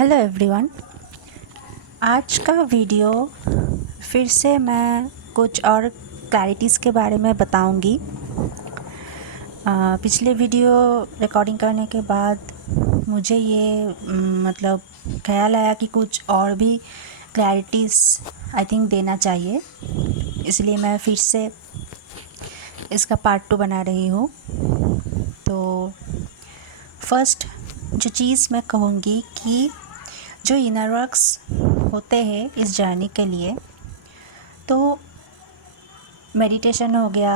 Hello everyone. आज का video फिर से मैं कुछ और क्लैरिटीज़ के बारे में बताऊंगी। पिछले वीडियो रिकॉर्डिंग करने के बाद मुझे ये मतलब ख्याल आया कि कुछ और भी क्लैरिटीज़ आई थिंक देना चाहिए, इसलिए मैं फिर से इसका पार्ट 2 बना रही हूँ। तो फर्स्ट जो चीज़ मैं कहूँगी कि जो इनर वर्क्स होते हैं इस जर्नी के लिए, तो मेडिटेशन हो गया,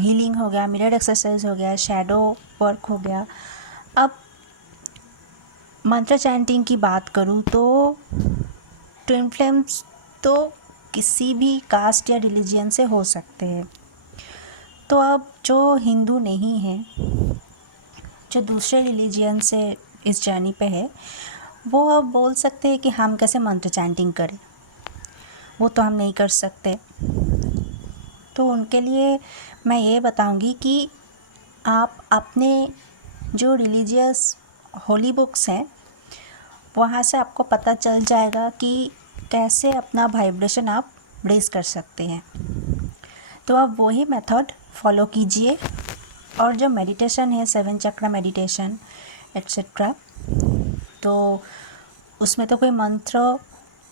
हीलिंग हो गया, मिरर एक्सरसाइज हो गया, शैडो वर्क हो गया। अब मंत्र चैंटिंग की बात करूँ तो ट्विन फ्लेम्स तो किसी भी कास्ट या रिलीजन से हो सकते हैं। तो अब जो हिंदू नहीं है, जो दूसरे रिलीजन से इस जर्नी पे है, वो अब बोल सकते हैं कि हम कैसे मंत्र चैंटिंग करें, वो तो हम नहीं कर सकते। तो उनके लिए मैं ये बताऊंगी कि आप अपने जो रिलीजियस होली बुक्स हैं वहाँ से आपको पता चल जाएगा कि कैसे अपना वाइब्रेशन आप रेज़ कर सकते हैं। तो आप वही मेथड फॉलो कीजिए। और जो मेडिटेशन है 7 चक्र मेडिटेशन एट्सेट्रा, तो उसमें तो कोई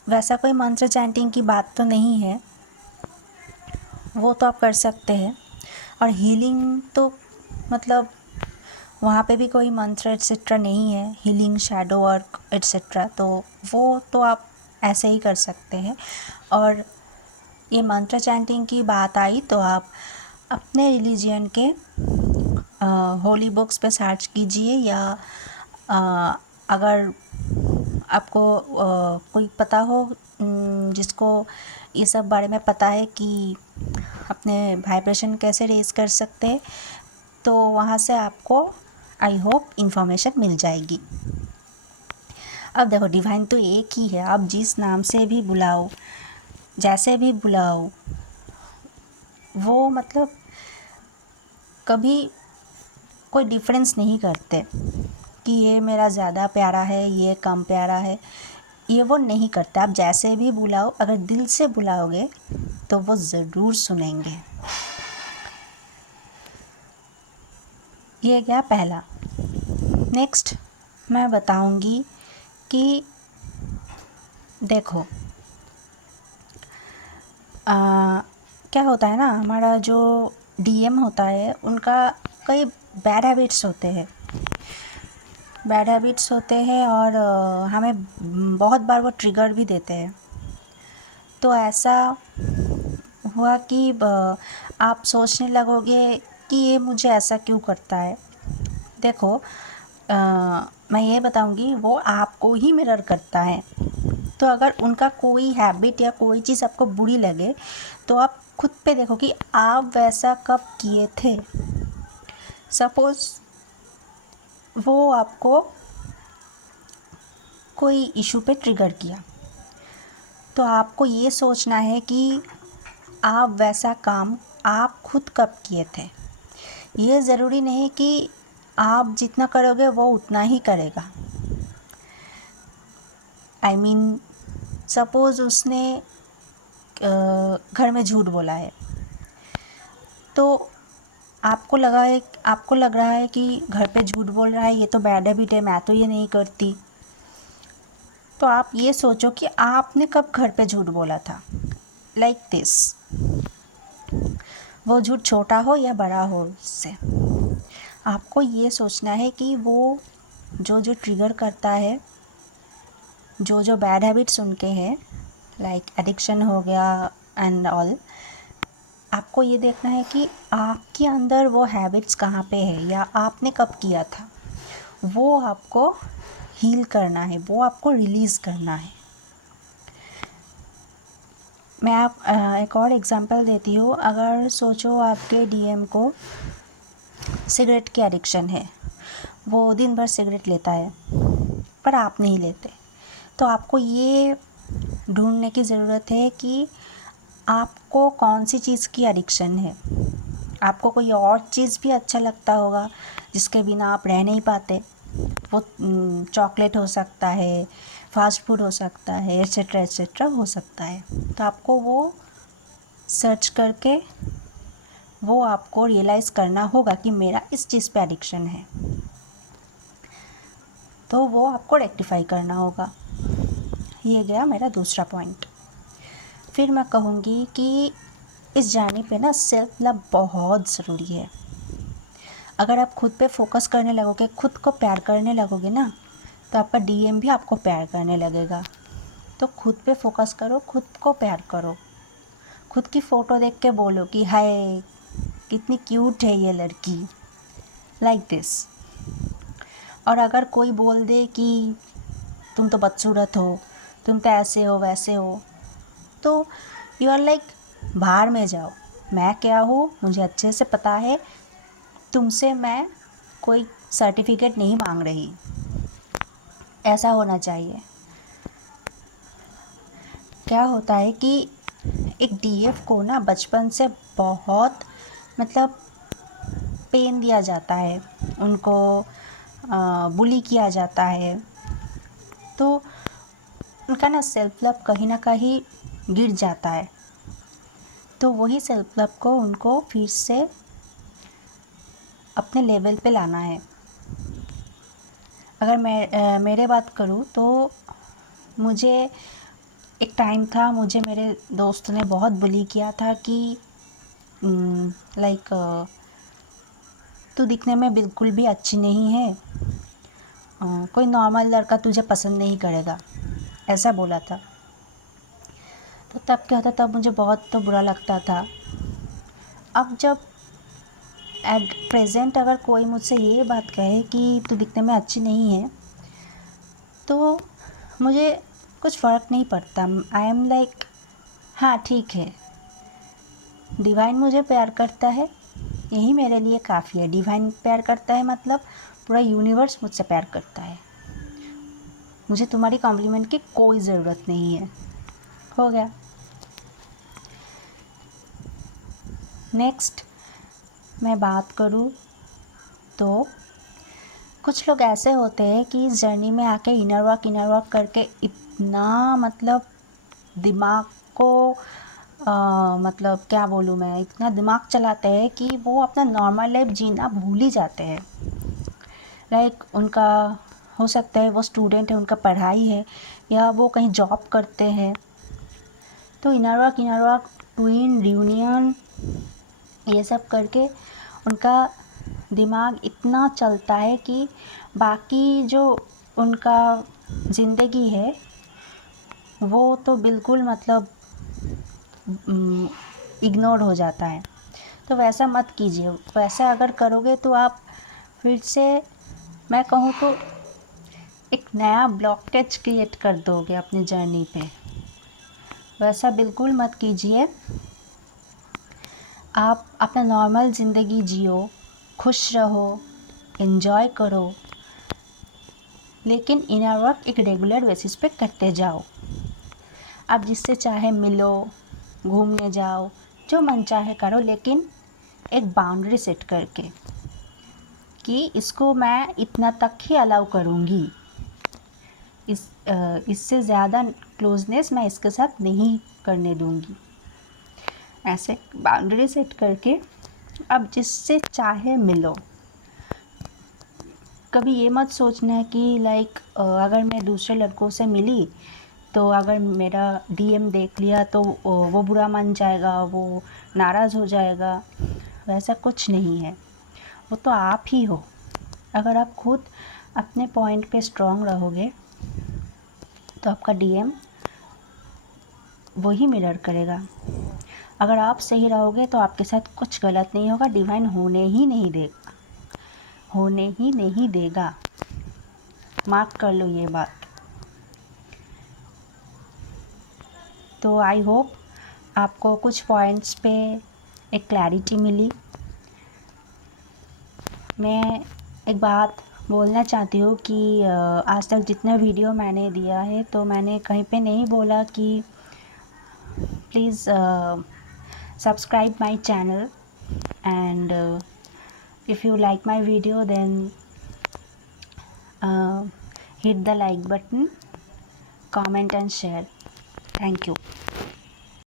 वैसा कोई मंत्र चैंटिंग की बात तो नहीं है, वो तो आप कर सकते हैं। और हीलिंग तो मतलब वहाँ पे भी कोई मंत्र एट्सेट्रा नहीं है, हीलिंग शैडो वर्क एट्सेट्रा, तो वो तो आप ऐसे ही कर सकते हैं। और ये मंत्र चैंटिंग की बात आई तो आप अपने रिलीजियन के होली बुक्स पे सर्च कीजिए, या अगर आपको कोई पता हो जिसको ये सब बारे में पता है कि अपने वाइब्रेशन कैसे रेज़ कर सकते हैं, तो वहाँ से आपको आई होप इन्फॉर्मेशन मिल जाएगी। अब देखो, डिवाइन तो एक ही है, आप जिस नाम से भी बुलाओ, जैसे भी बुलाओ, वो मतलब कभी कोई डिफरेंस नहीं करते कि ये मेरा ज़्यादा प्यारा है, ये कम प्यारा है, ये वो नहीं करते। आप जैसे भी बुलाओ, अगर दिल से बुलाओगे तो वो ज़रूर सुनेंगे। ये क्या पहला। नेक्स्ट मैं बताऊंगी कि देखो क्या होता है ना, हमारा जो डीएम होता है उनका कई बैड हैबिट्स होते हैं और हमें बहुत बार वो ट्रिगर भी देते हैं। तो ऐसा हुआ कि आप सोचने लगोगे कि ये मुझे ऐसा क्यों करता है। देखो, मैं ये बताऊंगी, वो आपको ही मिरर करता है। तो अगर उनका कोई हैबिट या कोई चीज़ आपको बुरी लगे, तो आप खुद पे देखो कि आप वैसा कब किए थे। सपोज़ वो आपको कोई इशू पे ट्रिगर किया, तो आपको ये सोचना है कि आप वैसा काम आप खुद कब किए थे। ये ज़रूरी नहीं कि आप जितना करोगे वो उतना ही करेगा। आई मीन सपोज़ उसने घर में झूठ बोला है, तो आपको लग रहा है कि घर पे झूठ बोल रहा है, ये तो बैड हैबिट है, मैं तो ये नहीं करती। तो आप ये सोचो कि आपने कब घर पे झूठ बोला था, लाइक दिस। वो झूठ छोटा हो या बड़ा हो, उससे आपको ये सोचना है कि वो जो ट्रिगर करता है, जो बैड हैबिट्स उनके हैं, लाइक एडिक्शन हो गया एंड ऑल, आपको ये देखना है कि आपके अंदर वो हैबिट्स कहाँ पे है या आपने कब किया था। वो आपको हील करना है, वो आपको रिलीज़ करना है। मैं एक और एग्जांपल देती हूँ। अगर सोचो आपके डीएम को सिगरेट की एडिक्शन है, वो दिन भर सिगरेट लेता है पर आप नहीं लेते, तो आपको ये ढूंढने की ज़रूरत है कि आपको कौन सी चीज़ की एडिक्शन है। आपको कोई और चीज़ भी अच्छा लगता होगा जिसके बिना आप रह नहीं पाते, वो चॉकलेट हो सकता है, फास्ट फूड हो सकता है, एट्सेट्रा हो सकता है। तो आपको वो सर्च करके वो आपको रियलाइज़ करना होगा कि मेरा इस चीज़ पे एडिक्शन है, तो वो आपको रेक्टिफाई करना होगा। ये गया मेरा दूसरा पॉइंट। फिर मैं कहूँगी कि इस जर्नी पे ना सेल्फ लव बहुत ज़रूरी है। अगर आप खुद पे फोकस करने लगोगे, खुद को प्यार करने लगोगे ना, तो आपका डीएम भी आपको प्यार करने लगेगा। तो खुद पे फोकस करो, खुद को प्यार करो। खुद की फ़ोटो देख के बोलो कि हाय कितनी क्यूट है ये लड़की, लाइक दिस। और अगर कोई बोल दे कि तुम तो बदसूरत हो, तुम तो ऐसे हो वैसे हो, तो यू आर लाइक बाहर में जाओ, मैं क्या हूँ मुझे अच्छे से पता है, तुमसे मैं कोई सर्टिफिकेट नहीं मांग रही। ऐसा होना चाहिए। क्या होता है कि एक डीएफ को ना बचपन से बहुत मतलब पेन दिया जाता है, उनको बुली किया जाता है, तो उनका ना सेल्फ लव कहीं ना कहीं गिर जाता है। तो वही सेल्फ लव को उनको फिर से अपने लेवल पे लाना है। अगर मैं मेरे बात करूँ तो मुझे एक टाइम था, मुझे मेरे दोस्त ने बहुत बुली किया था कि लाइक तू दिखने में बिल्कुल भी अच्छी नहीं है, कोई नॉर्मल लड़का तुझे पसंद नहीं करेगा, ऐसा बोला था। तो तब क्या होता, तब मुझे बहुत तो बुरा लगता था। अब जब एट प्रेजेंट अगर कोई मुझसे ये बात कहे कि तू दिखने में अच्छी नहीं है, तो मुझे कुछ फ़र्क नहीं पड़ता। आई एम लाइक हाँ ठीक है, डिवाइन मुझे प्यार करता है, यही मेरे लिए काफ़ी है। डिवाइन प्यार करता है मतलब पूरा यूनिवर्स मुझसे प्यार करता है, मुझे तुम्हारी कॉम्प्लीमेंट की कोई ज़रूरत नहीं है। हो गया। नेक्स्ट मैं बात करूँ तो कुछ लोग ऐसे होते हैं कि इस जर्नी में आके इनर वर्क करके इतना मतलब दिमाग को मतलब क्या बोलूँ मैं, इतना दिमाग चलाते हैं कि वो अपना नॉर्मल लाइफ जीना भूल ही जाते हैं। लाइक उनका हो सकता है वो स्टूडेंट है, उनका पढ़ाई है, या वो कहीं जॉब करते हैं, तो इनर वर्क ट्विन रियूनियन ये सब करके उनका दिमाग इतना चलता है कि बाकी जो उनका ज़िंदगी है वो तो बिल्कुल मतलब इग्नोर हो जाता है। तो वैसा मत कीजिए। वैसा अगर करोगे तो आप फिर से, मैं कहूँ तो एक नया ब्लॉकेज क्रिएट कर दोगे अपनी जर्नी पे। वैसा बिल्कुल मत कीजिए। आप अपना नॉर्मल ज़िंदगी जियो, खुश रहो, एंजॉय करो, लेकिन इनर वर्क एक रेगुलर बेसिस पे करते जाओ। आप जिससे चाहे मिलो, घूमने जाओ, जो मन चाहे करो, लेकिन एक बाउंड्री सेट करके कि इसको मैं इतना तक ही अलाउ करूँगी, इससे ज़्यादा क्लोजनेस मैं इसके साथ नहीं करने दूँगी। ऐसे बाउंड्री सेट करके अब जिससे चाहे मिलो। कभी ये मत सोचना है कि लाइक अगर मैं दूसरे लड़कों से मिली तो अगर मेरा डीएम देख लिया तो वो बुरा मान जाएगा, वो नाराज़ हो जाएगा। वैसा कुछ नहीं है, वो तो आप ही हो। अगर आप खुद अपने पॉइंट पे स्ट्रांग रहोगे तो आपका डीएम वही मिरर करेगा। अगर आप सही रहोगे तो आपके साथ कुछ गलत नहीं होगा, डिवाइन होने ही नहीं देगा, होने ही नहीं देगा। मार्क कर लो ये बात। तो आई होप आपको कुछ पॉइंट्स पे एक क्लैरिटी मिली। मैं एक बात बोलना चाहती हूँ कि आज तक जितना वीडियो मैंने दिया है तो मैंने कहीं पे नहीं बोला कि please subscribe my channel, and if you like my video then hit the like button, comment and share. Thank you.